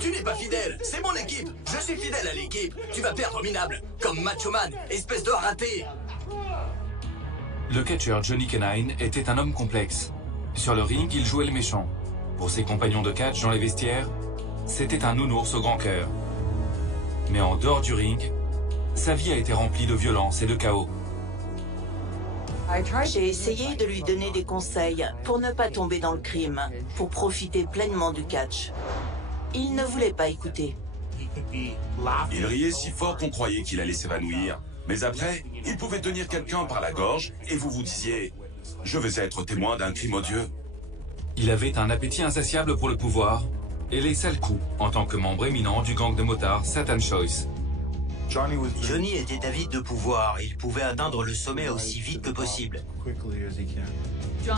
Tu n'es pas fidèle, c'est mon équipe. Je suis fidèle à l'équipe. Tu vas perdre minable, comme Macho Man, espèce de raté. Le catcheur Johnny K-9 était un homme complexe. Sur le ring, il jouait le méchant. Pour ses compagnons de catch dans les vestiaires, c'était un nounours au grand cœur. Mais en dehors du ring, sa vie a été remplie de violence et de chaos. J'ai essayé de lui donner des conseils pour ne pas tomber dans le crime, pour profiter pleinement du catch. Il ne voulait pas écouter. Il riait si fort qu'on croyait qu'il allait s'évanouir. Mais après, il pouvait tenir quelqu'un par la gorge et vous vous disiez « Je vais être témoin d'un crime odieux ». Il avait un appétit insatiable pour le pouvoir et les sales coups en tant que membre éminent du gang de motards Satan Choice. Johnny était avide de pouvoir. Il pouvait atteindre le sommet aussi vite que possible.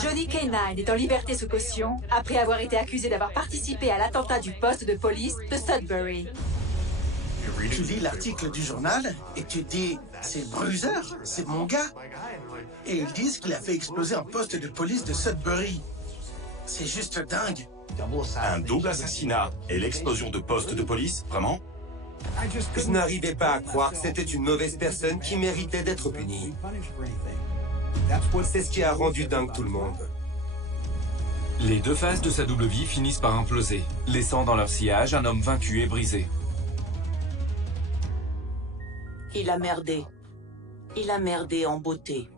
Johnny K-9 est en liberté sous caution après avoir été accusé d'avoir participé à l'attentat du poste de police de Sudbury. Tu lis l'article du journal et tu te dis « C'est Bruiser, c'est mon gars ». Et ils disent qu'il a fait exploser un poste de police de Sudbury. C'est juste dingue. Un double assassinat et l'explosion de poste de police, vraiment? Je n'arrivais pas à croire que c'était une mauvaise personne qui méritait d'être punie. C'est ce qui a rendu dingue tout le monde. Les deux phases de sa double vie finissent par imploser, laissant dans leur sillage un homme vaincu et brisé. Il a merdé. Il a merdé en beauté.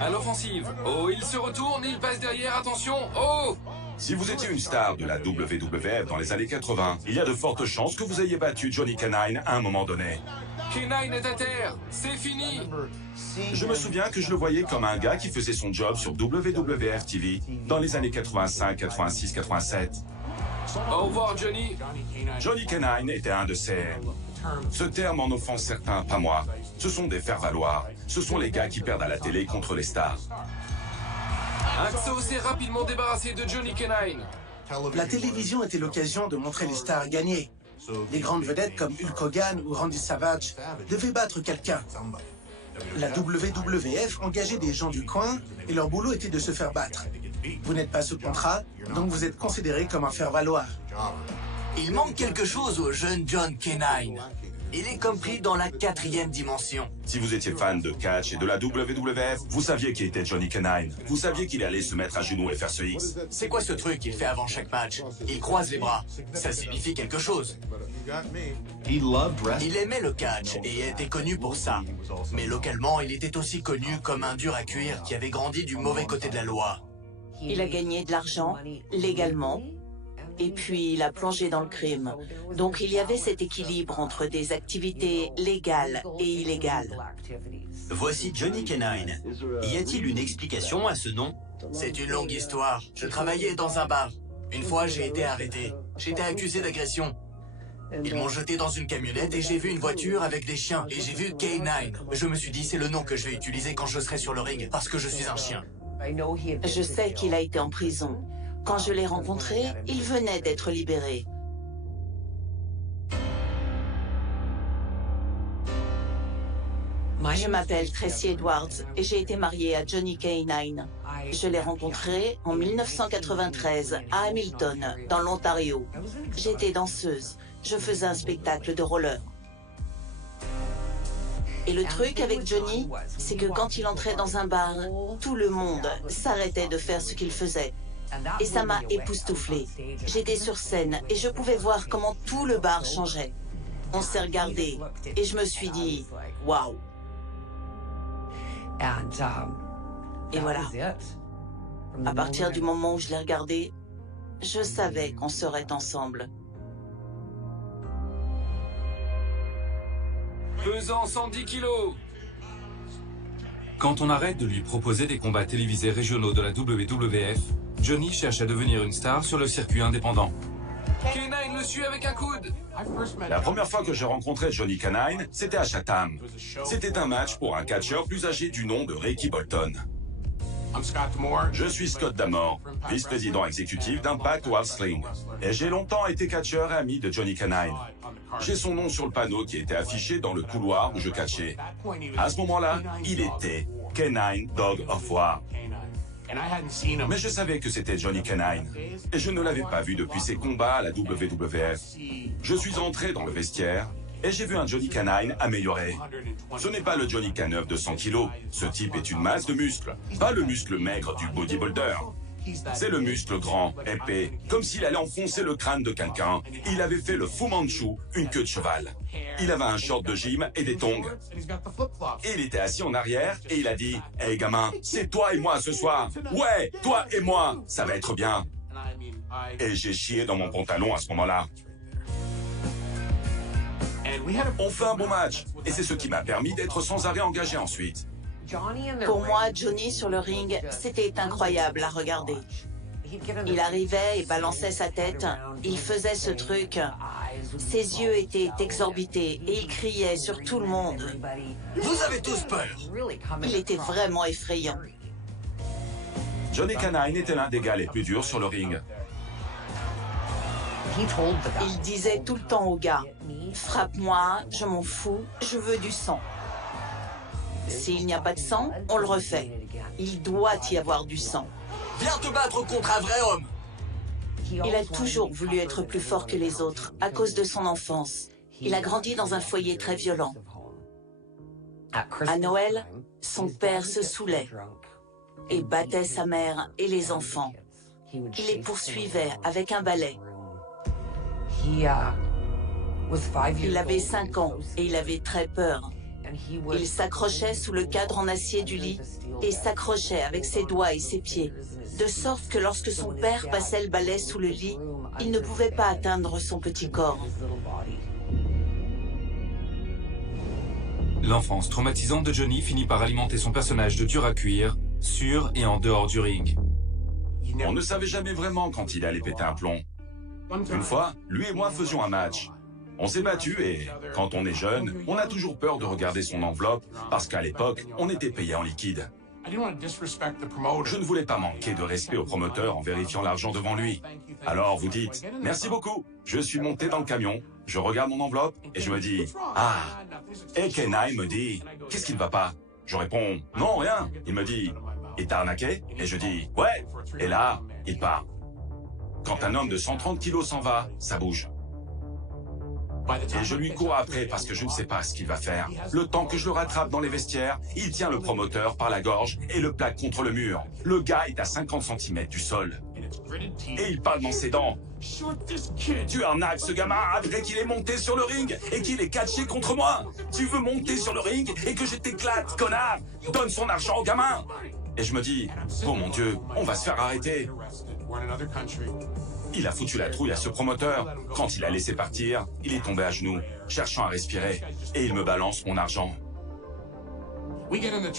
À l'offensive. Oh, il se retourne, il passe derrière, attention. Oh! Si vous étiez une star de la WWF dans les années 80, il y a de fortes chances que vous ayez battu Johnny K-9 à un moment donné. K-9 est à terre. C'est fini. Je me souviens que je le voyais comme un gars qui faisait son job sur WWF TV dans les années 85, 86, 87. Au revoir, Johnny. Johnny K-9 était un de ces... Ce terme en offense certains, pas moi. Ce sont des faire-valoir. Ce sont les gars qui perdent à la télé contre les stars. Axo s'est rapidement débarrassé de Johnny K-9. La télévision était l'occasion de montrer les stars gagner. Les grandes vedettes comme Hulk Hogan ou Randy Savage devaient battre quelqu'un. La WWF engageait des gens du coin et leur boulot était de se faire battre. Vous n'êtes pas sous contrat, donc vous êtes considéré comme un faire-valoir. Il manque quelque chose au jeune John K-9. Il est compris dans la 4e dimension. Si vous étiez fan de catch et de la WWF, vous saviez qui était Johnny K-9. Vous saviez qu'il allait se mettre à genoux et faire ce X. C'est quoi ce truc qu'il fait avant chaque match? Il croise les bras. Ça signifie quelque chose. Il aimait le catch et était connu pour ça. Mais localement, il était aussi connu comme un dur à cuire qui avait grandi du mauvais côté de la loi. Il a gagné de l'argent, légalement, et puis il a plongé dans le crime. Donc il y avait cet équilibre entre des activités légales et illégales. Voici Johnny K-9. Y a-t-il une explication à ce nom? C'est une longue histoire. Je travaillais dans un bar. Une fois, j'ai été arrêté. J'étais accusé d'agression. Ils m'ont jeté dans une camionnette et j'ai vu une voiture avec des chiens. Et j'ai vu K-9. Je me suis dit, c'est le nom que je vais utiliser quand je serai sur le ring, parce que je suis un chien. Je sais qu'il a été en prison. Quand je l'ai rencontré, il venait d'être libéré. Je m'appelle Tracy Edwards et j'ai été mariée à Johnny K-9. Je l'ai rencontré en 1993 à Hamilton, dans l'Ontario. J'étais danseuse. Je faisais un spectacle de roller. Et le truc avec Johnny, c'est que quand il entrait dans un bar, tout le monde s'arrêtait de faire ce qu'il faisait. Et ça m'a époustouflée. J'étais sur scène et je pouvais voir comment tout le bar changeait. On s'est regardé et je me suis dit, waouh. Et voilà. À partir du moment où je l'ai regardé, je savais qu'on serait ensemble. Pesant 110 kilos. Quand on arrête de lui proposer des combats télévisés régionaux de la WWF, Johnny cherche à devenir une star sur le circuit indépendant. K-9 le suit avec un coude. La première fois que j'ai rencontré Johnny K-9, c'était à Chatham. C'était un match pour un catcheur plus âgé du nom de Ricky Bolton. Je suis Scott D'Amore, vice-président exécutif d'Impact Wrestling. Et j'ai longtemps été catcheur et ami de Johnny K-9. J'ai son nom sur le panneau qui était affiché dans le couloir où je catchais. À ce moment-là, il était K9 Dog of War. Mais je savais que c'était Johnny K9, et je ne l'avais pas vu depuis ses combats à la WWF. Je suis entré dans le vestiaire, et j'ai vu un Johnny K9 amélioré. Ce n'est pas le Johnny K9 de 100 kilos, ce type est une masse de muscles, pas le muscle maigre du bodybuilder. C'est le muscle grand, épais, comme s'il allait enfoncer le crâne de quelqu'un. Il avait fait le Fu Manchu, une queue de cheval. Il avait un short de gym et des tongs. Et il était assis en arrière et il a dit « Hey gamin, c'est toi et moi ce soir. Ouais, toi et moi, ça va être bien. » Et j'ai chié dans mon pantalon à ce moment-là. On fait un bon match et c'est ce qui m'a permis d'être sans arrêt engagé ensuite. Pour moi, Johnny sur le ring, c'était incroyable à regarder. Il arrivait et balançait sa tête, il faisait ce truc. Ses yeux étaient exorbités et il criait sur tout le monde. Vous avez tous peur. Il était vraiment effrayant. Johnny K9 était l'un des gars les plus durs sur le ring. Il disait tout le temps aux gars, « Frappe-moi, je m'en fous, je veux du sang. » S'il n'y a pas de sang, on le refait. Il doit y avoir du sang. Viens te battre contre un vrai homme. Il a toujours voulu être plus fort que les autres, à cause de son enfance. Il a grandi dans un foyer très violent. À Noël, son père se saoulait et battait sa mère et les enfants. Il les poursuivait avec un balai. Il avait 5 ans et il avait très peur. Il s'accrochait sous le cadre en acier du lit et s'accrochait avec ses doigts et ses pieds, de sorte que lorsque son père passait le balai sous le lit, il ne pouvait pas atteindre son petit corps. L'enfance traumatisante de Johnny finit par alimenter son personnage de dur à cuire, sur et en dehors du ring. On ne savait jamais vraiment quand il allait péter un plomb. Une fois, lui et moi faisions un match. On s'est battu et, quand on est jeune, on a toujours peur de regarder son enveloppe parce qu'à l'époque, on était payé en liquide. Je ne voulais pas manquer de respect au promoteur en vérifiant l'argent devant lui. Alors vous dites, merci beaucoup. Je suis monté dans le camion, je regarde mon enveloppe et je me dis, ah. Et K9 me dit, qu'est-ce qui ne va pas? Je réponds, non, rien. Il me dit, il t'a arnaqué? Et je dis, ouais. Et là, il part. Quand un homme de 130 kilos s'en va, ça bouge. Et je lui cours après parce que je ne sais pas ce qu'il va faire. Le temps que je le rattrape dans les vestiaires, il tient le promoteur par la gorge et le plaque contre le mur. Le gars est à 50 cm du sol. Et il parle dans ses dents. Tu arnaques ce gamin après qu'il est monté sur le ring et qu'il est catché contre moi. Tu veux monter sur le ring et que je t'éclate, connard. Donne son argent au gamin. Et je me dis, oh mon Dieu, on va se faire arrêter. Il a foutu la trouille à ce promoteur. Quand il a laissé partir, il est tombé à genoux, cherchant à respirer, et il me balance mon argent.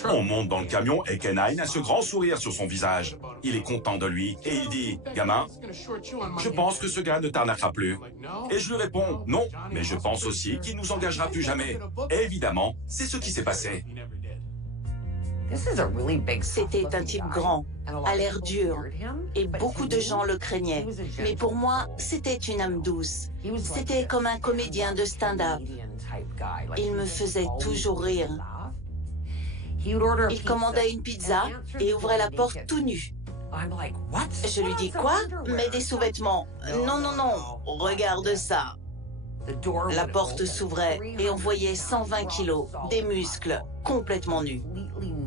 On monte dans le camion et K9 a ce grand sourire sur son visage. Il est content de lui et il dit, gamin, je pense que ce gars ne t'arnaquera plus. Et je lui réponds, non, mais je pense aussi qu'il nous engagera plus jamais. Et évidemment, c'est ce qui s'est passé. C'était un type grand, à l'air dur, et beaucoup de gens le craignaient. Mais pour moi, c'était une âme douce. C'était comme un comédien de stand-up. Il me faisait toujours rire. Il commandait une pizza et ouvrait la porte tout nu. Je lui dis, quoi? Mets des sous-vêtements. Non, non, non, regarde ça. La porte s'ouvrait et on voyait 120 kilos, des muscles, complètement nus.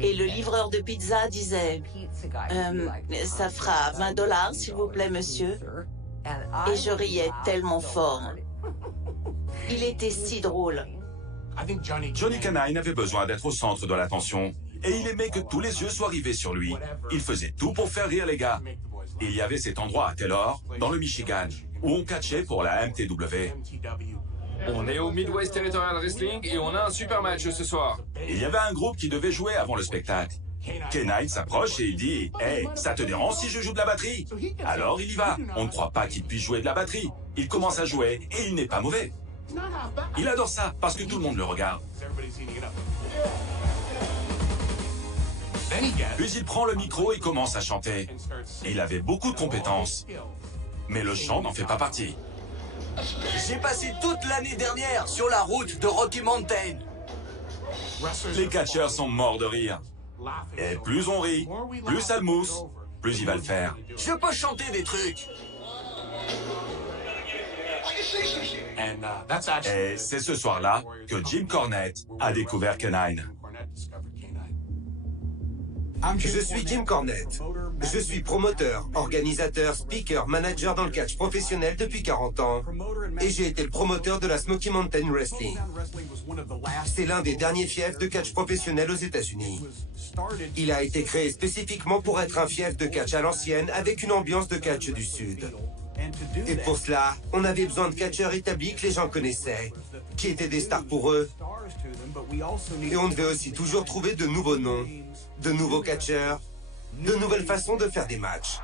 Et le livreur de pizza disait, ça fera 20 $, s'il vous plaît, monsieur. Et je riais tellement fort. Il était si drôle. Johnny K9 avait besoin d'être au centre de l'attention. Et il aimait que tous les yeux soient rivés sur lui. Il faisait tout pour faire rire les gars. Il y avait cet endroit à Taylor, dans le Michigan, où on catchait pour la MTW. On est au Midwest Territorial Wrestling et on a un super match ce soir. Il y avait un groupe qui devait jouer avant le spectacle. K9 s'approche et il dit « Hey, ça te dérange si je joue de la batterie ?» Alors il y va. On ne croit pas qu'il puisse jouer de la batterie. Il commence à jouer et il n'est pas mauvais. Il adore ça parce que tout le monde le regarde. Puis il prend le micro et commence à chanter. Et il avait beaucoup de compétences. Mais le chant n'en fait pas partie. J'ai passé toute l'année dernière sur la route de Rocky Mountain. Les catcheurs sont morts de rire. Et plus on rit, plus ça le mousse, plus il va le faire. Je peux chanter des trucs. Et c'est ce soir-là que Jim Cornette a découvert K9. Je suis Jim Cornette. Je suis promoteur, organisateur, speaker, manager dans le catch professionnel depuis 40 ans. Et j'ai été le promoteur de la Smoky Mountain Wrestling. C'est l'un des derniers fiefs de catch professionnel aux États-Unis. Il a été créé spécifiquement pour être un fief de catch à l'ancienne avec une ambiance de catch du Sud. Et pour cela, on avait besoin de catcheurs établis que les gens connaissaient, qui étaient des stars pour eux. Et on devait aussi toujours trouver de nouveaux noms, de nouveaux catcheurs, de nouvelles façons de faire des matchs.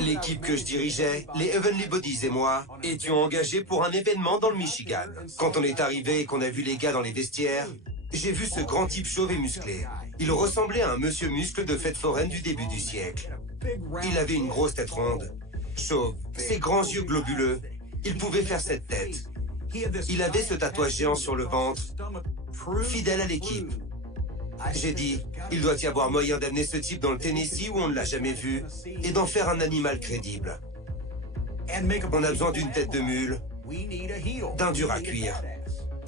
L'équipe que je dirigeais, les Heavenly Bodies et moi, étions engagés pour un événement dans le Michigan. Quand on est arrivé et qu'on a vu les gars dans les vestiaires, j'ai vu ce grand type chauve et musclé. Il ressemblait à un monsieur muscle de fête foraine du début du siècle. Il avait une grosse tête ronde, chauve, ses grands yeux globuleux. Il pouvait faire cette tête. Il avait ce tatouage géant sur le ventre, fidèle à l'équipe. J'ai dit, il doit y avoir moyen d'amener ce type dans le Tennessee où on ne l'a jamais vu et d'en faire un animal crédible. On a besoin d'une tête de mule, d'un dur à cuire.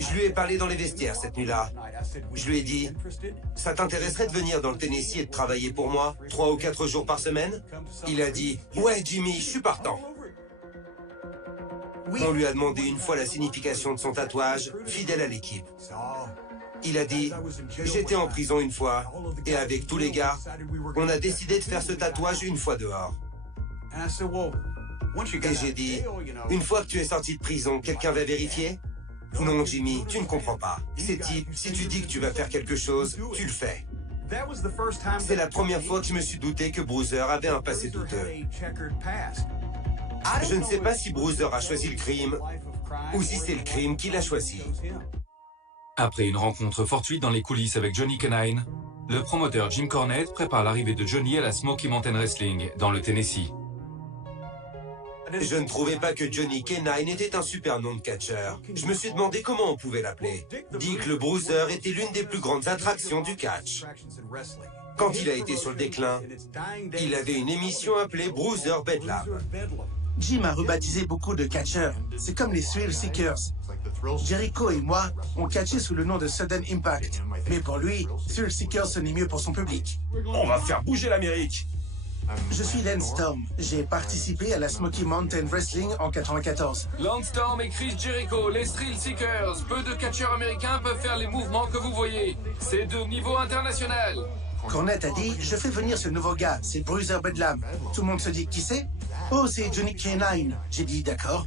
Je lui ai parlé dans les vestiaires cette nuit-là. Je lui ai dit, ça t'intéresserait de venir dans le Tennessee et de travailler pour moi 3 ou 4 jours par semaine? Il a dit, ouais Jimmy, je suis partant. On lui a demandé une fois la signification de son tatouage, fidèle à l'équipe. Il a dit, j'étais en prison une fois, et avec tous les gars, on a décidé de faire ce tatouage une fois dehors. Et j'ai dit, une fois que tu es sorti de prison, quelqu'un va vérifier? Non, Jimmy, tu ne comprends pas. C'est type, si tu dis que tu vas faire quelque chose, tu le fais. C'est la première fois que je me suis douté que Bruiser avait un passé douteux. Je ne sais pas si Bruiser a choisi le crime, ou si c'est le crime qui l'a choisi. Après une rencontre fortuite dans les coulisses avec Johnny K9, le promoteur Jim Cornette prépare l'arrivée de Johnny à la Smoky Mountain Wrestling, dans le Tennessee. Je ne trouvais pas que Johnny K9 était un super nom de catcheur. Je me suis demandé comment on pouvait l'appeler. Dick le Bruiser était l'une des plus grandes attractions du catch. Quand il a été sur le déclin, il avait une émission appelée Bruiser Bedlam. Jim a rebaptisé beaucoup de catcheurs. C'est comme les Thrill Seekers. Jericho et moi, on catché sous le nom de Sudden Impact. Mais pour lui, Thrill Seekers sonnait mieux pour son public. On va faire bouger l'Amérique. Je suis Lance Storm. J'ai participé à la Smoky Mountain Wrestling en 94. Lance Storm et Chris Jericho, les Thrill Seekers. Peu de catcheurs américains peuvent faire les mouvements que vous voyez. C'est de niveau international. Cornette a dit, je fais venir ce nouveau gars, c'est Bruiser Bedlam. Tout le monde se dit, qui c'est? Oh, c'est Johnny K9. J'ai dit, d'accord.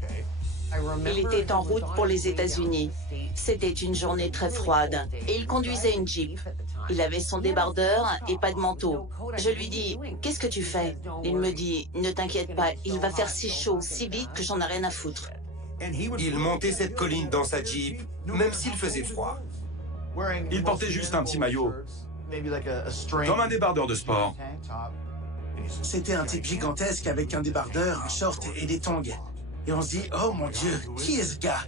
Il était en route pour les États-Unis. C'était une journée très froide et il conduisait une Jeep. Il avait son débardeur et pas de manteau. Je lui dis, qu'est-ce que tu fais? Il me dit, ne t'inquiète pas, il va faire si chaud, si vite que j'en ai rien à foutre. Il montait cette colline dans sa Jeep, même s'il faisait froid. Il portait juste un petit maillot, comme un débardeur de sport. C'était un type gigantesque avec un débardeur, un short et des tongs. Et on se dit, oh mon Dieu, qui est ce gars?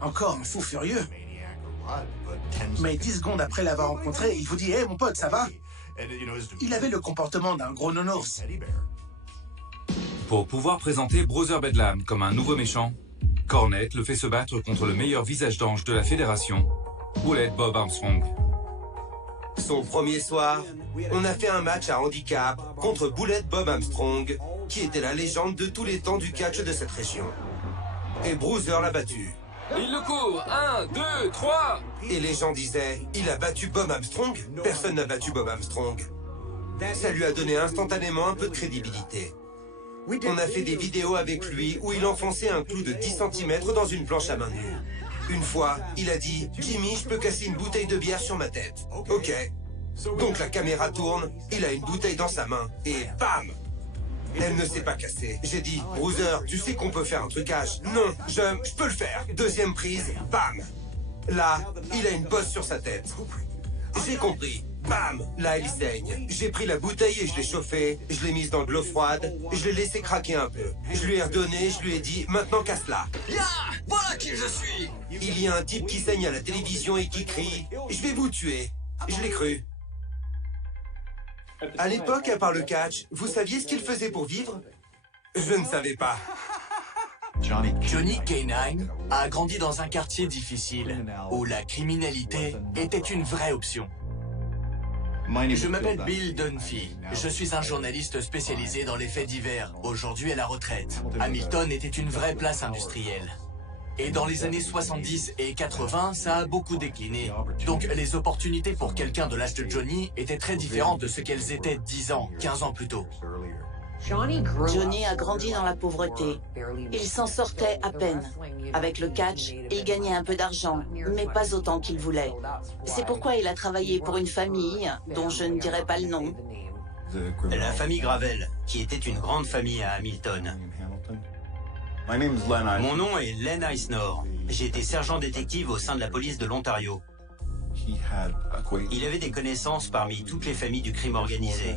Encore un fou furieux. Mais 10 secondes après l'avoir rencontré, il vous dit, hé mon pote, ça va? Il avait le comportement d'un gros nounours. Pour pouvoir présenter Bruiser Bedlam comme un nouveau méchant, Cornette le fait se battre contre le meilleur visage d'ange de la fédération, Bullet Bob Armstrong. Son premier soir, on a fait un match à handicap contre Bullet Bob Armstrong, qui était la légende de tous les temps du catch de cette région. Et Bruiser l'a battu. Il le court, 1, 2, 3. Et les gens disaient, il a battu Bob Armstrong? Personne n'a battu Bob Armstrong. Ça lui a donné instantanément un peu de crédibilité. On a fait des vidéos avec lui où il enfonçait un clou de 10 cm dans une planche à main nue. Une fois, il a dit, Jimmy, je peux casser une bouteille de bière sur ma tête. Ok. Donc la caméra tourne, il a une bouteille dans sa main, et bam! Elle ne s'est pas cassée. J'ai dit, Bruiser, tu sais qu'on peut faire un trucage? Non, je peux le faire. Deuxième prise, bam! Là, il a une bosse sur sa tête. J'ai compris. Bam! Là, elle saigne. J'ai pris la bouteille et je l'ai chauffée. Je l'ai mise dans de l'eau froide. Je l'ai laissé craquer un peu. Je lui ai redonné, je lui ai dit, maintenant casse-la. Ya! Voilà qui je suis! Il y a un type qui saigne à la télévision et qui crie, je vais vous tuer. Je l'ai cru. À l'époque, à part le catch, vous saviez ce qu'il faisait pour vivre? Je ne savais pas. Johnny K9 a grandi dans un quartier difficile, où la criminalité était une vraie option. Je m'appelle Bill Dunphy. Je suis un journaliste spécialisé dans les faits divers, aujourd'hui à la retraite. Hamilton était une vraie place industrielle. Et dans les années 70 et 80, ça a beaucoup décliné. Donc les opportunités pour quelqu'un de l'âge de Johnny étaient très différentes de ce qu'elles étaient 10 ans, 15 ans plus tôt. Johnny a grandi dans la pauvreté. Il s'en sortait à peine. Avec le catch, il gagnait un peu d'argent, mais pas autant qu'il voulait. C'est pourquoi il a travaillé pour une famille, dont je ne dirai pas le nom. La famille Gravel, qui était une grande famille à Hamilton. Mon nom est Len Eisnor. J'ai été sergent détective au sein de la police de l'Ontario. Il avait des connaissances parmi toutes les familles du crime organisé.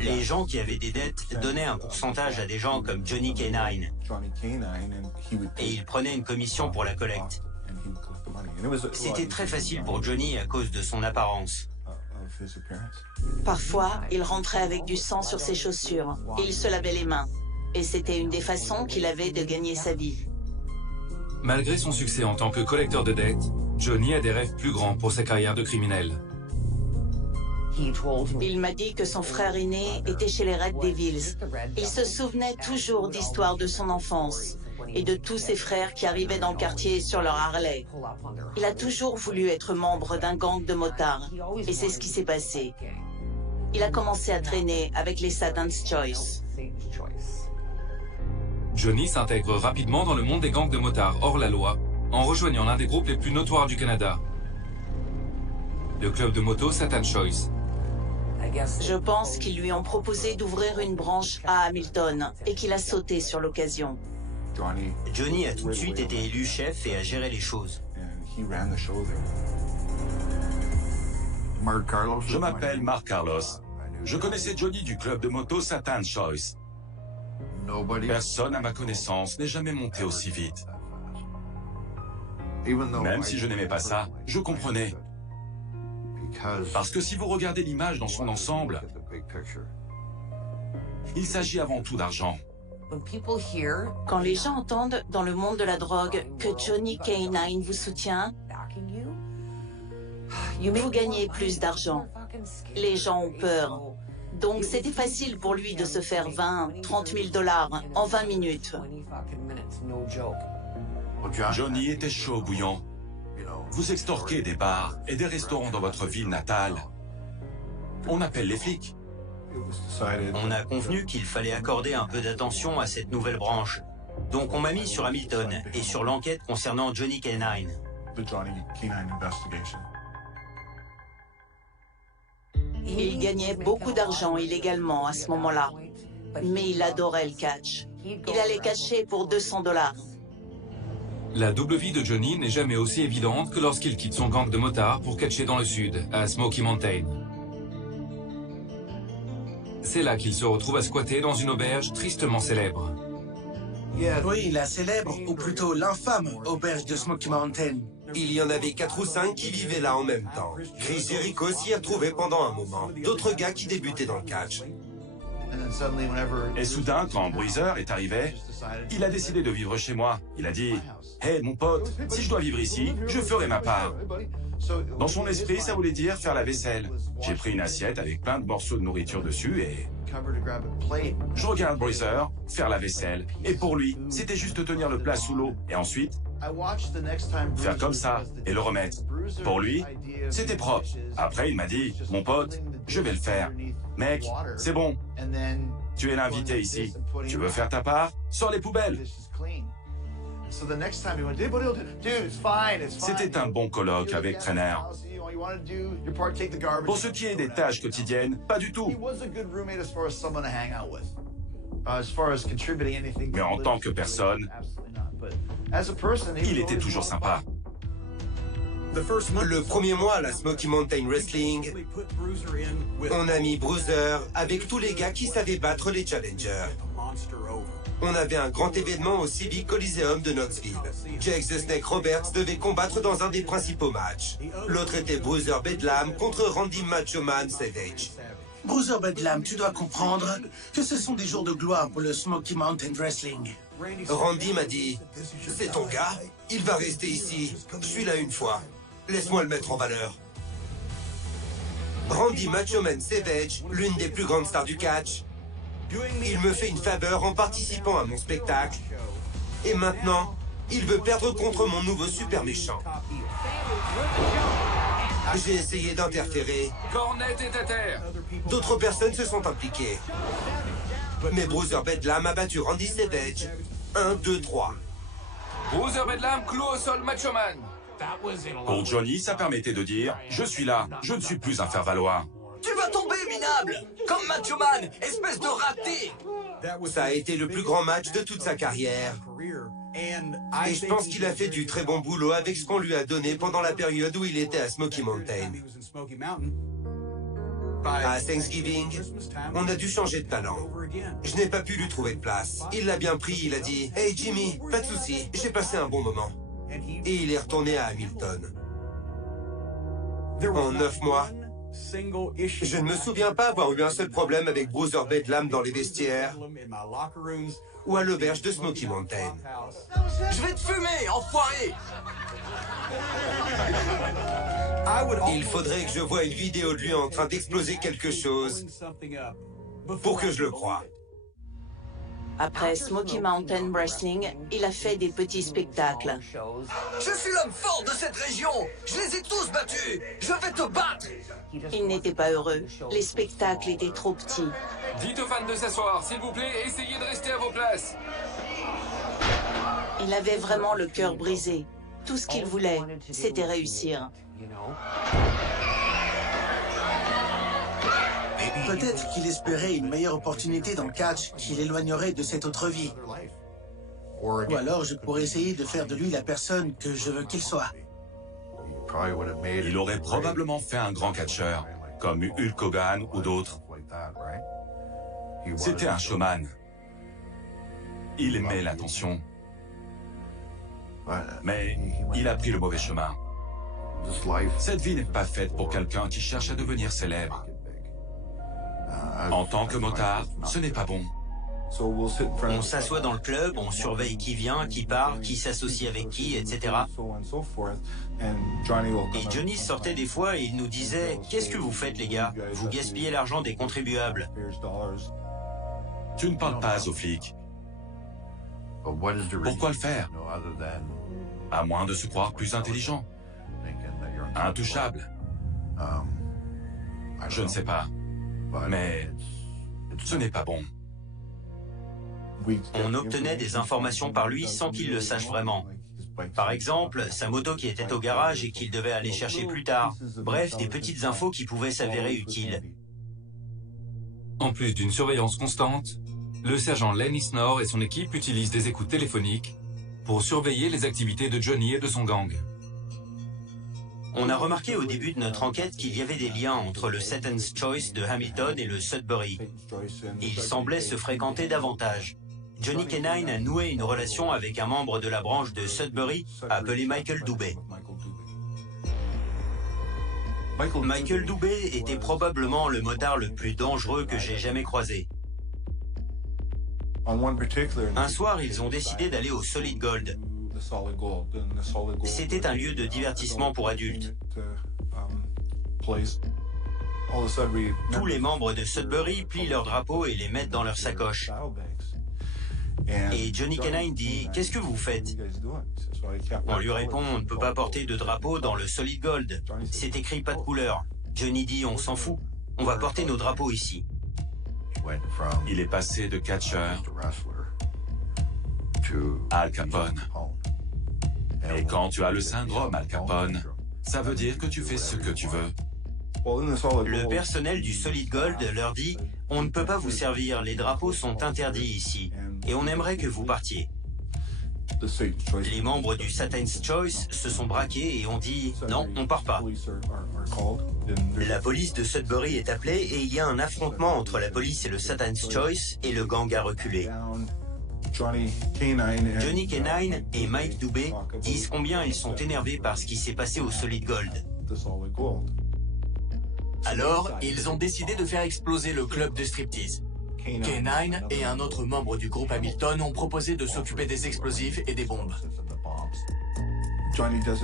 Les gens qui avaient des dettes donnaient un pourcentage à des gens comme Johnny K9. Et il prenait une commission pour la collecte. C'était très facile pour Johnny à cause de son apparence. Parfois, il rentrait avec du sang sur ses chaussures et il se lavait les mains. Et c'était une des façons qu'il avait de gagner sa vie. Malgré son succès en tant que collecteur de dettes, Johnny a des rêves plus grands pour sa carrière de criminel. Il m'a dit que son frère aîné était chez les Red Devils. Il se souvenait toujours d'histoires de son enfance et de tous ses frères qui arrivaient dans le quartier sur leur Harley. Il a toujours voulu être membre d'un gang de motards et c'est ce qui s'est passé. Il a commencé à traîner avec les Satan's Choice. Johnny s'intègre rapidement dans le monde des gangs de motards hors la loi, en rejoignant l'un des groupes les plus notoires du Canada, le club de moto Satan's Choice. Je pense qu'ils lui ont proposé d'ouvrir une branche à Hamilton et qu'il a sauté sur l'occasion. Johnny a tout de suite été élu chef et a géré les choses. Je m'appelle Mark Carlos. Je connaissais Johnny du club de moto Satan's Choice. Personne à ma connaissance n'est jamais monté aussi vite. Même si je n'aimais pas ça, je comprenais. Parce que si vous regardez l'image dans son ensemble, il s'agit avant tout d'argent. Quand les gens entendent dans le monde de la drogue que Johnny K9 vous soutient, vous gagnez plus d'argent. Les gens ont peur. Donc c'était facile pour lui de se faire 20, 30 000 $ en 20 minutes. Johnny était chaud bouillant. Vous extorquez des bars et des restaurants dans votre ville natale. On appelle les flics. On a convenu qu'il fallait accorder un peu d'attention à cette nouvelle branche. Donc on m'a mis sur Hamilton et sur l'enquête concernant Johnny K9. Il gagnait beaucoup d'argent illégalement à ce moment-là. Mais il adorait le catch. Il allait catcher pour 200 $. La double vie de Johnny n'est jamais aussi évidente que lorsqu'il quitte son gang de motards pour catcher dans le sud, à Smoky Mountain. C'est là qu'il se retrouve à squatter dans une auberge tristement célèbre. Oui, la célèbre, ou plutôt l'infâme auberge de Smoky Mountain. Il y en avait 4 ou 5 qui vivaient là en même temps. Chris Jericho s'y a trouvé pendant un moment. D'autres gars qui débutaient dans le catch. Et soudain, quand Bruiser est arrivé, il a décidé de vivre chez moi. Il a dit « Hey, mon pote, si je dois vivre ici, je ferai ma part. » Dans son esprit, ça voulait dire faire la vaisselle. J'ai pris une assiette avec plein de morceaux de nourriture dessus et... je regarde Bruiser faire la vaisselle. Et pour lui, c'était juste tenir le plat sous l'eau. Et ensuite, faire comme ça et le remettre. Pour lui, c'était propre. Après, il m'a dit « Mon pote, je vais le faire. Mec, c'est bon. Tu es l'invité ici. Tu veux faire ta part? Sors les poubelles. » C'était un bon colloque avec Trainer. Pour ce qui est des tâches quotidiennes, pas du tout. Mais en tant que personne, il était toujours sympa. Le premier mois à la Smoky Mountain Wrestling, on a mis Bruiser avec tous les gars qui savaient battre les challengers. On avait un grand événement au Civic Coliseum de Knoxville. Jake the Snake Roberts devait combattre dans un des principaux matchs. L'autre était Bruiser Bedlam contre Randy Macho Man Savage. Bruiser Bedlam, tu dois comprendre que ce sont des jours de gloire pour le Smoky Mountain Wrestling. Randy m'a dit, c'est ton gars, il va rester ici. Je suis là une fois. Laisse-moi le mettre en valeur. Randy Macho Man Savage, l'une des plus grandes stars du catch, il me fait une faveur en participant à mon spectacle. Et maintenant, il veut perdre contre mon nouveau super méchant. J'ai essayé d'interférer. Cornette est à terre. D'autres personnes se sont impliquées. Mais Bruiser Bedlam a battu Randy Savage. 1, 2, 3. Bruiser Bedlam clôt au sol Macho Man. Pour Johnny, ça permettait de dire « Je suis là, je ne suis plus un faire-valoir ». Tu vas tomber, minable! Comme Macho Man, espèce de raté! Ça a été le plus grand match de toute sa carrière. Et je pense qu'il a fait du très bon boulot avec ce qu'on lui a donné pendant la période où il était à Smoky Mountain. À Thanksgiving, on a dû changer de talent. Je n'ai pas pu lui trouver de place. Il l'a bien pris, il a dit « Hey Jimmy, pas de souci, j'ai passé un bon moment. » Et il est retourné à Hamilton. En 9 mois, je ne me souviens pas avoir eu un seul problème avec Bruiser Bedlam dans les vestiaires ou à l'auberge de Smoky Mountain. Je vais te fumer, enfoiré! Il faudrait que je voie une vidéo de lui en train d'exploser quelque chose pour que je le croie. Après Smoky Mountain Wrestling, il a fait des petits spectacles. Je suis l'homme fort de cette région! Je les ai tous battus! Je vais te battre! Il n'était pas heureux. Les spectacles étaient trop petits. Dites aux fans de s'asseoir, s'il vous plaît, essayez de rester à vos places. Il avait vraiment le cœur brisé. Tout ce qu'il voulait, c'était réussir. Peut-être qu'il espérait une meilleure opportunité dans le catch qui l'éloignerait de cette autre vie. Ou alors je pourrais essayer de faire de lui la personne que je veux qu'il soit. Il aurait probablement fait un grand catcheur, comme Hulk Hogan ou d'autres. C'était un showman. Il aimait l'attention. Mais il a pris le mauvais chemin. Cette vie n'est pas faite pour quelqu'un qui cherche à devenir célèbre. En tant que motard, ce n'est pas bon. On s'assoit dans le club, on surveille qui vient, qui part, qui s'associe avec qui, etc. Et Johnny sortait des fois et il nous disait « Qu'est-ce que vous faites les gars? Vous gaspillez l'argent des contribuables. » Tu ne parles pas aux flics. Pourquoi le faire? À moins de se croire plus intelligent. Intouchable. Je ne sais pas. Mais ce n'est pas bon. On obtenait des informations par lui sans qu'il le sache vraiment. Par exemple, sa moto qui était au garage et qu'il devait aller chercher plus tard. Bref, des petites infos qui pouvaient s'avérer utiles. En plus d'une surveillance constante, le sergent Lenny Snore et son équipe utilisent des écoutes téléphoniques pour surveiller les activités de Johnny et de son gang. On a remarqué au début de notre enquête qu'il y avait des liens entre le Satan's Choice de Hamilton et le Sudbury. Ils semblaient se fréquenter davantage. Johnny K9 a noué une relation avec un membre de la branche de Sudbury appelé Michael Dubé. Michael Dubé était probablement le motard le plus dangereux que j'ai jamais croisé. Un soir, ils ont décidé d'aller au Solid Gold. C'était un lieu de divertissement pour adultes. Tous les membres de Sudbury plient leurs drapeaux et les mettent dans leurs sacoches. Et Johnny K9 dit « Qu'est-ce que vous faites ?» On lui répond « On ne peut pas porter de drapeau dans le Solid Gold. C'est écrit pas de couleur. » Johnny dit « On s'en fout. On va porter nos drapeaux ici. » Il est passé de catcheur à Al Capone. Et quand tu as le syndrome Al Capone, ça veut dire que tu fais ce que tu veux. Le personnel du Solid Gold leur dit « On ne peut pas vous servir, les drapeaux sont interdits ici, et on aimerait que vous partiez. » Les membres du Satan's Choice se sont braqués et ont dit « Non, on part pas ». La police de Sudbury est appelée et il y a un affrontement entre la police et le Satan's Choice et le gang a reculé. Johnny K9 et Mike Dubé disent combien ils sont énervés par ce qui s'est passé au Solid Gold. Alors, ils ont décidé de faire exploser le club de striptease. K9 et un autre membre du groupe Hamilton ont proposé de s'occuper des explosifs et des bombes.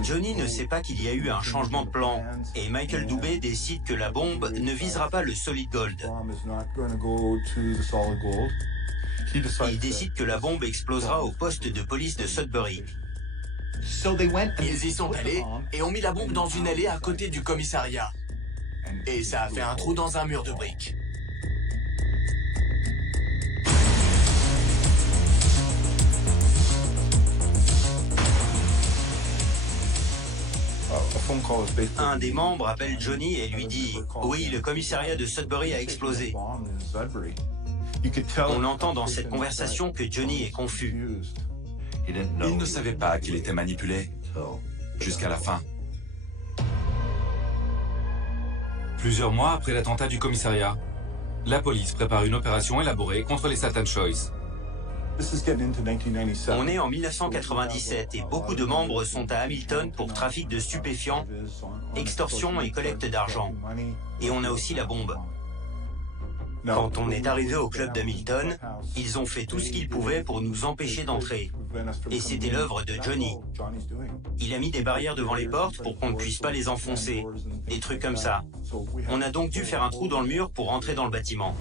Johnny ne sait pas qu'il y a eu un changement de plan et Michael Dubé décide que la bombe ne visera pas le Solid Gold. Il décide que la bombe explosera au poste de police de Sudbury. Ils y sont allés et ont mis la bombe dans une allée à côté du commissariat. Et ça a fait un trou dans un mur de briques. Un des membres appelle Johnny et lui dit « Oui, le commissariat de Sudbury a explosé ». On entend dans cette conversation que Johnny est confus. Il ne savait pas qu'il était manipulé. Jusqu'à la fin. Plusieurs mois après l'attentat du commissariat, la police prépare une opération élaborée contre les Satan's Choice. On est en 1997 et beaucoup de membres sont à Hamilton pour trafic de stupéfiants, extorsion et collecte d'argent. Et on a aussi la bombe. Quand on est arrivé au club d'Hamilton, ils ont fait tout ce qu'ils pouvaient pour nous empêcher d'entrer. Et c'était l'œuvre de Johnny. Il a mis des barrières devant les portes pour qu'on ne puisse pas les enfoncer. Des trucs comme ça. On a donc dû faire un trou dans le mur pour entrer dans le bâtiment.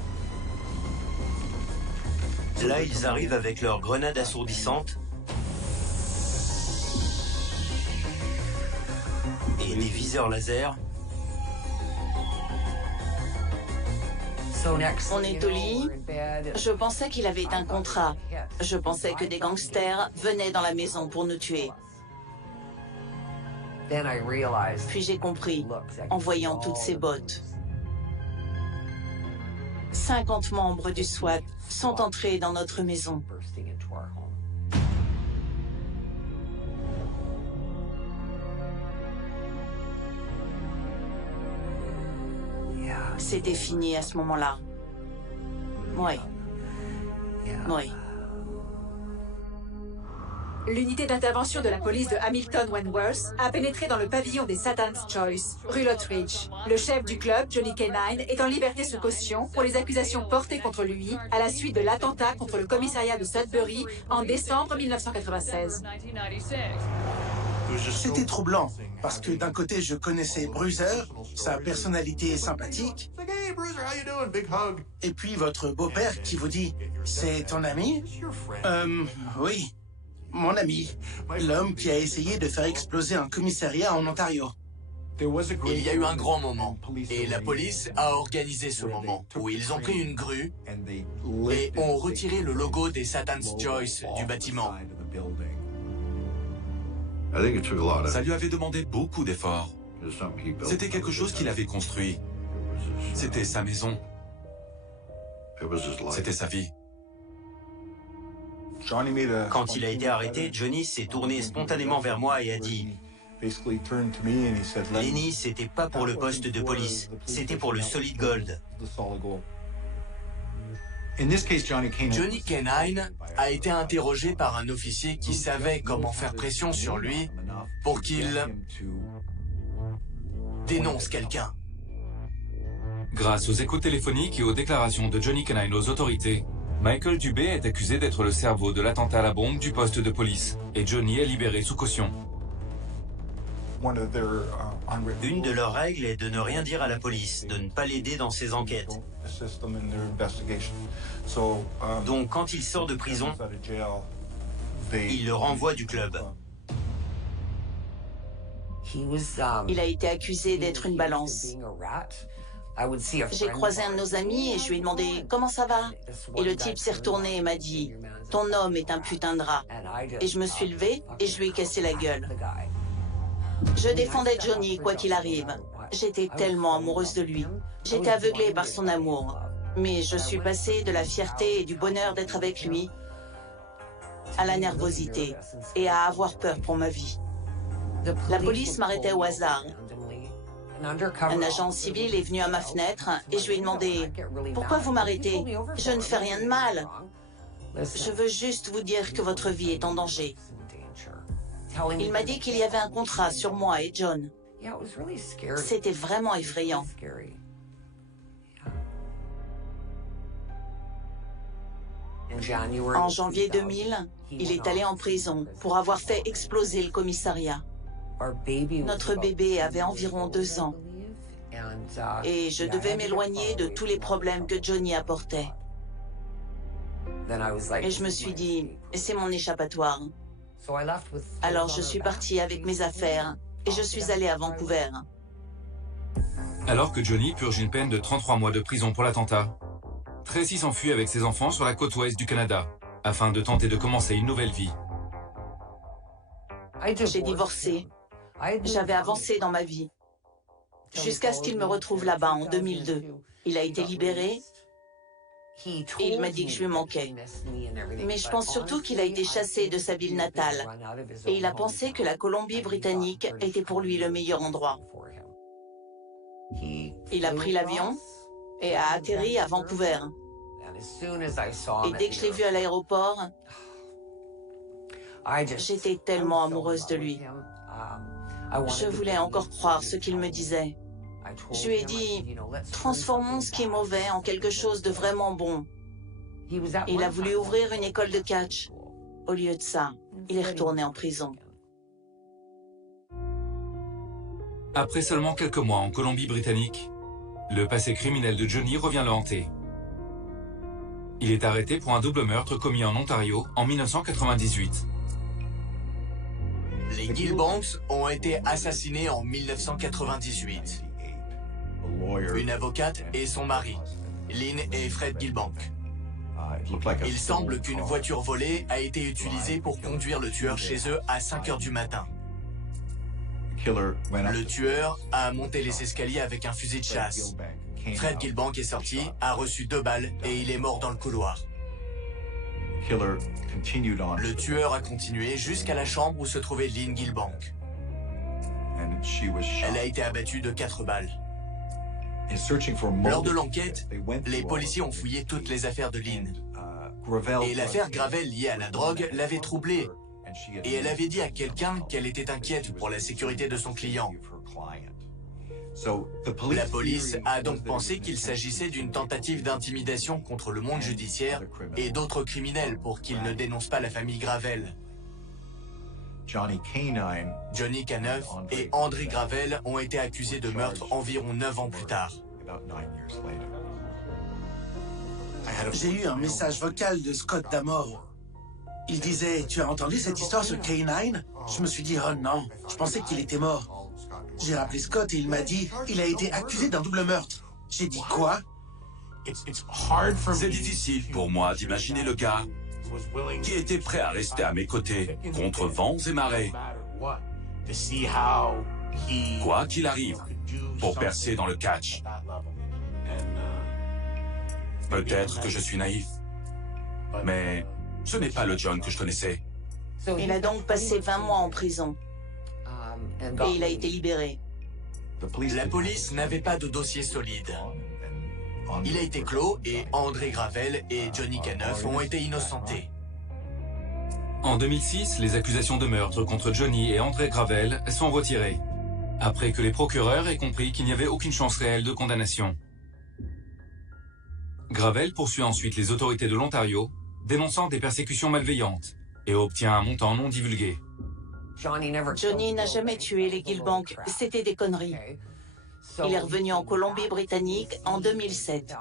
Là, ils arrivent avec leurs grenades assourdissantes et des viseurs laser. On est au lit. Je pensais qu'il avait un contrat. Je pensais que des gangsters venaient dans la maison pour nous tuer. Puis j'ai compris, en voyant toutes ces bottes. 50 membres du SWAT sont entrés dans notre maison. C'était fini à ce moment-là. Oui. Oui. L'unité d'intervention de la police de Hamilton-Wentworth a pénétré dans le pavillon des Satan's Choice, rue Lottridge. Le chef du club, Johnny K9, est en liberté sous caution pour les accusations portées contre lui à la suite de l'attentat contre le commissariat de Sudbury en décembre 1996. C'était troublant, parce que d'un côté, je connaissais Bruiser, sa personnalité sympathique, et puis votre beau-père qui vous dit « C'est ton ami ?» Oui, mon ami, l'homme qui a essayé de faire exploser un commissariat en Ontario. Il y a eu un grand moment, et la police a organisé ce moment, où ils ont pris une grue et ont retiré le logo des Satan's Choice du bâtiment. Ça lui avait demandé beaucoup d'efforts. C'était quelque chose qu'il avait construit. C'était sa maison. C'était sa vie. Quand il a été arrêté, Johnny s'est tourné spontanément vers moi et a dit « Lenny, c'était pas pour le poste de police, c'était pour le Solid Gold. » Johnny K9 a été interrogé par un officier qui savait comment faire pression sur lui pour qu'il dénonce quelqu'un. Grâce aux échos téléphoniques et aux déclarations de Johnny K9 aux autorités, Michael Dubé est accusé d'être le cerveau de l'attentat à la bombe du poste de police et Johnny est libéré sous caution. Une de leurs règles est de ne rien dire à la police, de ne pas l'aider dans ses enquêtes. Donc quand il sort de prison, il le renvoie du club. Il a été accusé d'être une balance. J'ai croisé un de nos amis et je lui ai demandé « Comment ça va ?» Et le type s'est retourné et m'a dit « Ton homme est un putain de rat. » Et je me suis levée et je lui ai cassé la gueule. Je défendais Johnny quoi qu'il arrive. J'étais tellement amoureuse de lui. J'étais aveuglée par son amour. Mais je suis passée de la fierté et du bonheur d'être avec lui à la nervosité et à avoir peur pour ma vie. La police m'arrêtait au hasard. Un agent civil est venu à ma fenêtre et je lui ai demandé « Pourquoi vous m'arrêtez? Je ne fais rien de mal. Je veux juste vous dire que votre vie est en danger. » Il m'a dit qu'il y avait un contrat sur moi et John. C'était vraiment effrayant. En janvier 2000, il est allé en prison pour avoir fait exploser le commissariat. Notre bébé avait environ 2 ans et je devais m'éloigner de tous les problèmes que Johnny apportait. Et je me suis dit, c'est mon échappatoire. Alors je suis partie avec mes affaires et je suis allée à Vancouver. Alors que Johnny purge une peine de 33 mois de prison pour l'attentat, Tracy s'enfuit avec ses enfants sur la côte ouest du Canada, afin de tenter de commencer une nouvelle vie. J'ai divorcé. J'avais avancé dans ma vie. Jusqu'à ce qu'il me retrouve là-bas en 2002. Il a été libéré et il m'a dit que je lui manquais. Mais je pense surtout qu'il a été chassé de sa ville natale. Et il a pensé que la Colombie-Britannique était pour lui le meilleur endroit. Il a pris l'avion et a atterri à Vancouver. Et dès que je l'ai vu à l'aéroport, j'étais tellement amoureuse de lui. Je voulais encore croire ce qu'il me disait. Je lui ai dit, transformons ce qui est mauvais en quelque chose de vraiment bon. Il a voulu ouvrir une école de catch. Au lieu de ça, il est retourné en prison. Après seulement quelques mois en Colombie-Britannique, le passé criminel de Johnny revient le hanter. Il est arrêté pour un double meurtre commis en Ontario en 1998. Les Gilbanks ont été assassinés en 1998. Une avocate et son mari, Lynn et Fred Gilbank. Il semble qu'une voiture volée a été utilisée pour conduire le tueur chez eux à 5 h du matin. Le tueur a monté les escaliers avec un fusil de chasse. Fred Gilbank est sorti, a reçu 2 balles et il est mort dans le couloir. Le tueur a continué jusqu'à la chambre où se trouvait Lynn Gilbank. Elle a été abattue de 4 balles. Lors de l'enquête, les policiers ont fouillé toutes les affaires de Lynn. Et l'affaire Gravel liée à la drogue l'avait troublée. Et elle avait dit à quelqu'un qu'elle était inquiète pour la sécurité de son client. La police a donc pensé qu'il s'agissait d'une tentative d'intimidation contre le monde judiciaire et d'autres criminels pour qu'ils ne dénoncent pas la famille Gravel. Johnny K9 et André Gravel ont été accusés de meurtre environ 9 ans plus tard. J'ai eu un message vocal de Scott Damore. Il disait, tu as entendu cette histoire sur K9? Je me suis dit, oh non, je pensais qu'il était mort. J'ai rappelé Scott et il m'a dit, il a été accusé d'un double meurtre. J'ai dit quoi? C'est difficile pour moi d'imaginer le gars qui était prêt à rester à mes côtés, contre vents et marées. Quoi qu'il arrive, pour percer dans le catch. Peut-être que je suis naïf, mais ce n'est pas le John que je connaissais. Il a donc passé 20 mois en prison. Et il a été libéré. La police n'avait pas de dossier solide. Il a été clos et André Gravel et Johnny K9 ont été innocentés. En 2006, les accusations de meurtre contre Johnny et André Gravel sont retirées, après que les procureurs aient compris qu'il n'y avait aucune chance réelle de condamnation. Gravel poursuit ensuite les autorités de l'Ontario, dénonçant des persécutions malveillantes, et obtient un montant non divulgué. Johnny n'a jamais tué les Gilbank, c'était des conneries. Il est revenu en Colombie-Britannique en 2007.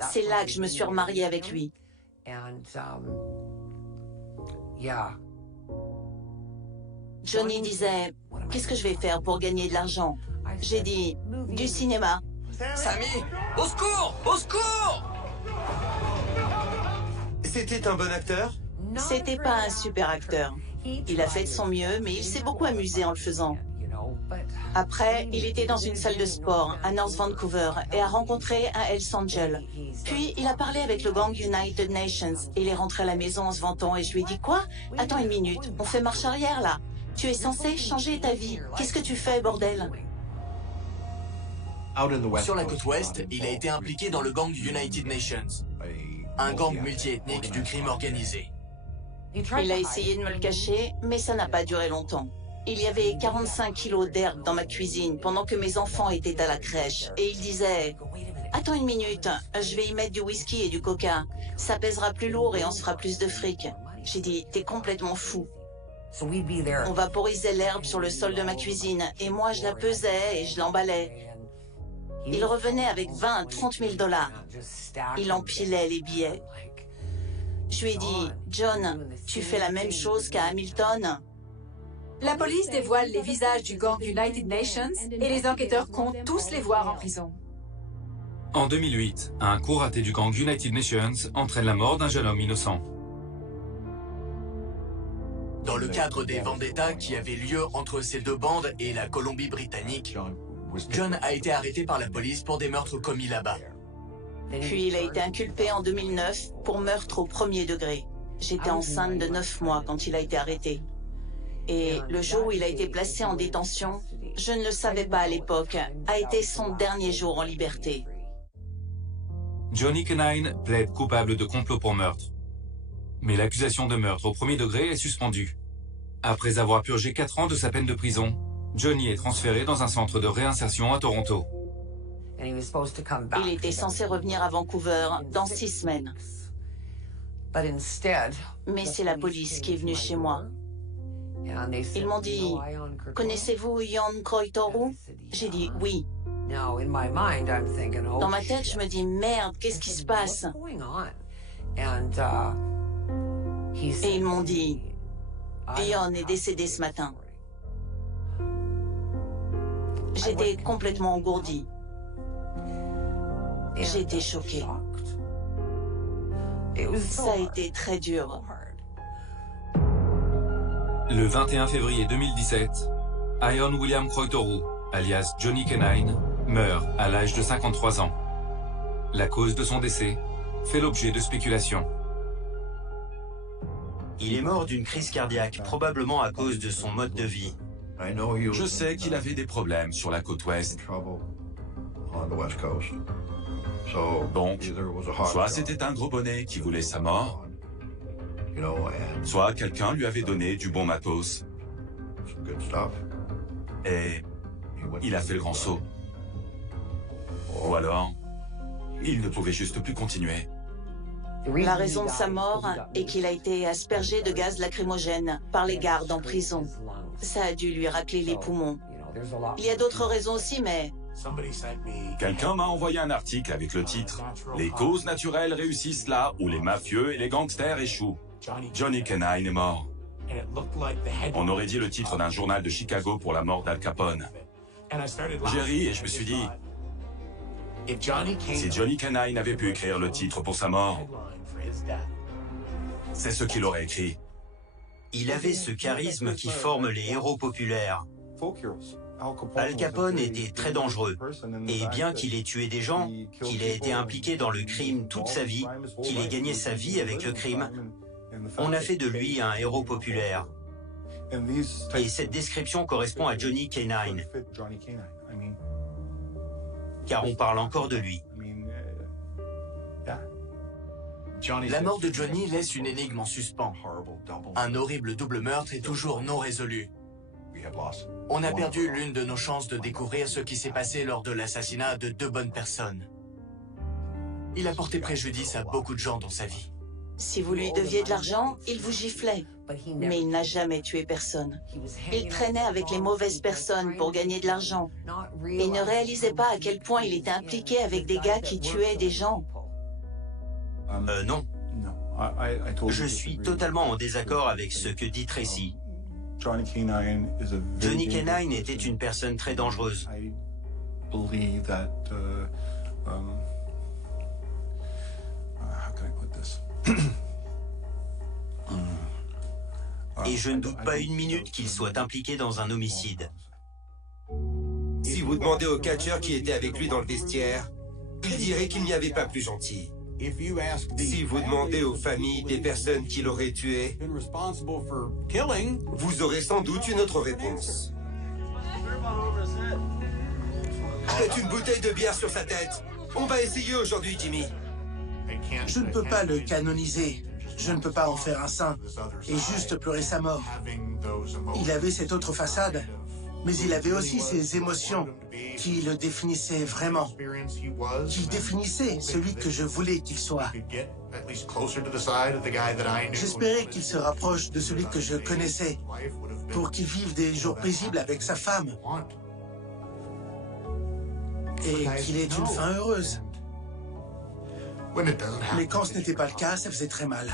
C'est là que je me suis remariée avec lui. Johnny disait, qu'est-ce que je vais faire pour gagner de l'argent? J'ai dit, du cinéma. Sammy, au secours! Au secours! C'était un bon acteur? C'était pas un super acteur. Il a fait de son mieux, mais il s'est beaucoup amusé en le faisant. Après, il était dans une salle de sport à North Vancouver et a rencontré un Hells Angel. Puis, il a parlé avec le gang United Nations et il est rentré à la maison en se vantant et je lui ai dit « Quoi? Attends une minute, on fait marche arrière là. Tu es censé changer ta vie. Qu'est-ce que tu fais, bordel ?» Sur la côte ouest, il a été impliqué dans le gang United Nations, un gang multiethnique du crime organisé. Il a essayé de me le cacher, mais ça n'a pas duré longtemps. Il y avait 45 kilos d'herbe dans ma cuisine pendant que mes enfants étaient à la crèche. Et il disait « Attends une minute, je vais y mettre du whisky et du coca. Ça pèsera plus lourd et on se fera plus de fric. » J'ai dit « T'es complètement fou. » On vaporisait l'herbe sur le sol de ma cuisine et moi je la pesais et je l'emballais. Il revenait avec 20 à 30 000 $. Il empilait les billets. Je lui ai dit « John, tu fais la même chose qu'à Hamilton ?» La police dévoile les visages du gang United Nations et les enquêteurs comptent tous les voir en prison. En 2008, un coup raté du gang United Nations entraîne la mort d'un jeune homme innocent. Dans le cadre des vendettas qui avaient lieu entre ces deux bandes et la Colombie-Britannique, John a été arrêté par la police pour des meurtres commis là-bas. Puis il a été inculpé en 2009 pour meurtre au premier degré. J'étais enceinte de 9 mois quand il a été arrêté. Et le jour où il a été placé en détention, je ne le savais pas à l'époque, a été son dernier jour en liberté. Johnny K9 plaide coupable de complot pour meurtre. Mais l'accusation de meurtre au premier degré est suspendue. Après avoir purgé 4 ans de sa peine de prison, Johnny est transféré dans un centre de réinsertion à Toronto. Il était censé revenir à Vancouver dans 6 semaines. Mais c'est la police qui est venue chez moi. Ils m'ont dit « Connaissez-vous Ion Croitoru ?» J'ai dit « Oui ». Dans ma tête, je me dis « Merde, qu'est-ce qui se passe ?» Et ils m'ont dit « Ion est décédé ce matin ». J'étais complètement engourdie. J'ai été choquée. Ça a été très dur. Le 21 février 2017, Ion William Croitoru, alias Johnny K9, meurt à l'âge de 53 ans. La cause de son décès fait l'objet de spéculations. Il est mort d'une crise cardiaque, probablement à cause de son mode de vie. Je sais qu'il avait des problèmes sur la côte ouest. Donc, soit c'était un gros bonnet qui voulait sa mort, soit quelqu'un lui avait donné du bon matos. Et il a fait le grand saut. Ou alors, il ne pouvait juste plus continuer. La raison de sa mort est qu'il a été aspergé de gaz lacrymogène par les gardes en prison. Ça a dû lui racler les poumons. Il y a d'autres raisons aussi, mais... Quelqu'un m'a envoyé un article avec le titre « Les causes naturelles réussissent là où les mafieux et les gangsters échouent. Johnny K9 est mort. » On aurait dit le titre d'un journal de Chicago pour la mort d'Al Capone. J'ai ri et je me suis dit, si Johnny K9 avait pu écrire le titre pour sa mort, c'est ce qu'il aurait écrit. Il avait ce charisme qui forme les héros populaires. Al Capone était très dangereux, et bien qu'il ait tué des gens, qu'il ait été impliqué dans le crime toute sa vie, qu'il ait gagné sa vie avec le crime, on a fait de lui un héros populaire. Et cette description correspond à Johnny K9, car on parle encore de lui. La mort de Johnny laisse une énigme en suspens. Un horrible double meurtre est toujours non résolu. On a perdu l'une de nos chances de découvrir ce qui s'est passé lors de l'assassinat de 2 bonnes personnes. Il a porté préjudice à beaucoup de gens dans sa vie. Si vous lui deviez de l'argent, il vous giflait. Mais il n'a jamais tué personne. Il traînait avec les mauvaises personnes pour gagner de l'argent. Et ne réalisait pas à quel point il était impliqué avec des gars qui tuaient des gens. Non. Je suis totalement en désaccord avec ce que dit Tracy. Johnny K9 était une personne très dangereuse. Et je ne doute pas une minute qu'il soit impliqué dans un homicide. vous demandez au catcheur qui était avec lui dans le vestiaire, il dirait qu'il n'y avait pas plus gentil. Si vous demandez aux familles des personnes qui l'auraient tué, vous aurez sans doute une autre réponse. Faites une bouteille de bière sur sa tête. On va essayer aujourd'hui, Jimmy. Je ne peux pas le canoniser. Je ne peux pas en faire un saint et juste pleurer sa mort. Il avait cette autre façade, mais il avait aussi ses émotions qui le définissaient vraiment, qui définissaient celui que je voulais qu'il soit. J'espérais qu'il se rapproche de celui que je connaissais pour qu'il vive des jours paisibles avec sa femme et qu'il ait une fin heureuse. Mais quand ce n'était pas le cas, ça faisait très mal.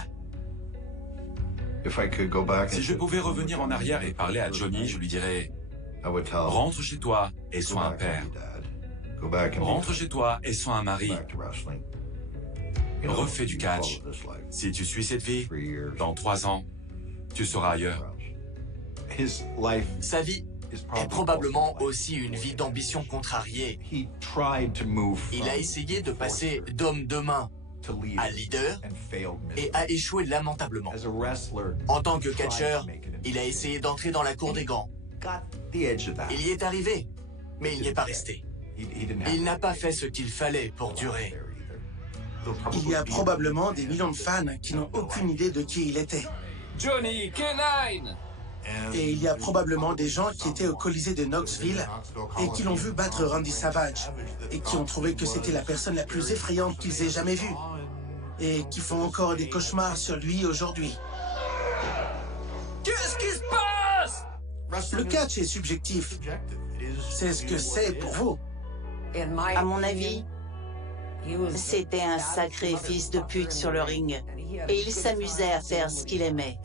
Si je pouvais revenir en arrière et parler à Johnny, je lui dirais « Rentre chez toi et sois un père. Rentre chez toi et sois un mari. Refais du catch. Si tu suis cette vie, dans 3 ans, tu seras ailleurs. » Sa vie est probablement aussi une vie d'ambition contrariée. Il a essayé de passer d'homme de main à leader et a échoué lamentablement. En tant que catcheur, il a essayé d'entrer dans la cour des grands. Il y est arrivé, mais il n'y est pas resté. Il n'a pas fait ce qu'il fallait pour durer. Il y a probablement des millions de fans qui n'ont aucune idée de qui il était. Johnny K9! Et il y a probablement des gens qui étaient au Colisée de Knoxville et qui l'ont vu battre Randy Savage et qui ont trouvé que c'était la personne la plus effrayante qu'ils aient jamais vue et qui font encore des cauchemars sur lui aujourd'hui. Qu'est-ce qui se passe? Le catch est subjectif. C'est ce que c'est pour vous. À mon avis, c'était un sacré fils de pute sur le ring. Et il s'amusait à faire ce qu'il aimait.